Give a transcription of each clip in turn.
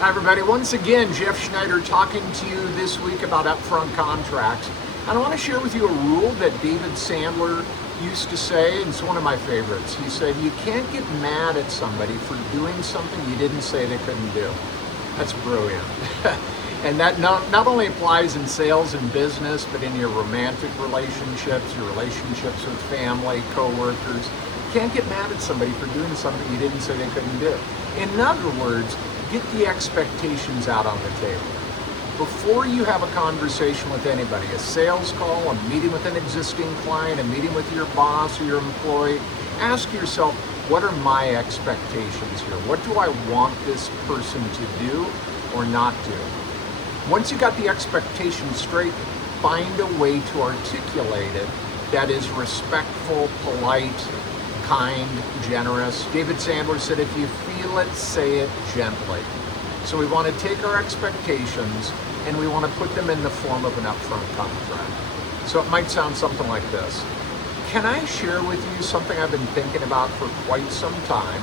Hi everybody, once again Jeff Schneider talking to you this week about upfront contracts. And I want to share with you a rule that David Sandler used to say, and it's one of my favorites. He said, you can't get mad at somebody for doing something you didn't say they couldn't do. That's brilliant. And that not only applies in sales and business, but in your romantic relationships, your relationships with family, coworkers. You can't get mad at somebody for doing something you didn't say they couldn't do. In other words, get the expectations out on the table. Before you have a conversation with anybody, a sales call, a meeting with an existing client, a meeting with your boss or your employee, ask yourself, what are my expectations here? What do I want this person to do or not do? Once you got the expectations straight, find a way to articulate it that is respectful, polite, kind, generous. David Sandler said, if you feel it, say it gently. So we want to take our expectations and we want to put them in the form of an upfront contract. So it might sound something like this. Can I share with you something I've been thinking about for quite some time,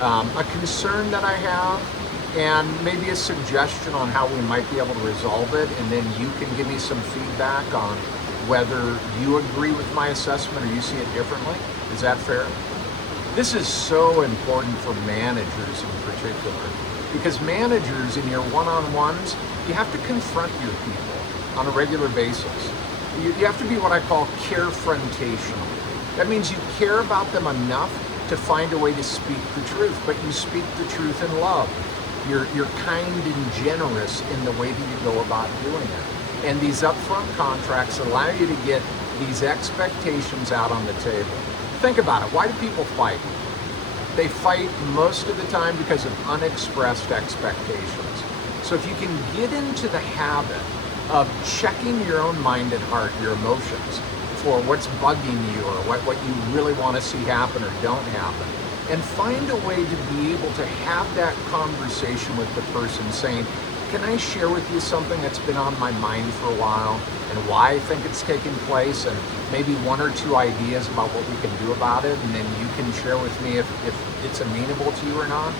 a concern that I have, and maybe a suggestion on how we might be able to resolve it, and then you can give me some feedback on whether you agree with my assessment or you see it differently. Is that fair? This is so important for managers in particular, because managers in your one-on-ones, you have to confront your people on a regular basis. You have to be what I call carefrontational. That means you care about them enough to find a way to speak the truth, but you speak the truth in love. You're kind and generous in the way that you go about doing it. And these upfront contracts allow you to get these expectations out on the table. Think about it. Why do people fight? They fight most of the time because of unexpressed expectations. So if you can get into the habit of checking your own mind and heart, your emotions, for what's bugging you or what you really want to see happen or don't happen, and find a way to be able to have that conversation with the person saying, can I share with you something that's been on my mind for a while and why I think it's taking place, and maybe one or two ideas about what we can do about it, and then you can share with me if it's amenable to you or not.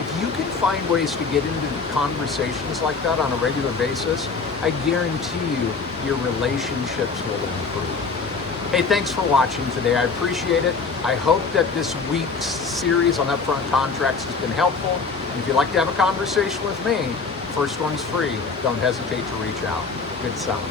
If you can find ways to get into conversations like that on a regular basis, I guarantee you your relationships will improve. Hey, thanks for watching today. I appreciate it. I hope that this week's series on upfront contracts has been helpful. And if you'd like to have a conversation with me, first one's free. Don't hesitate to reach out. Good selling.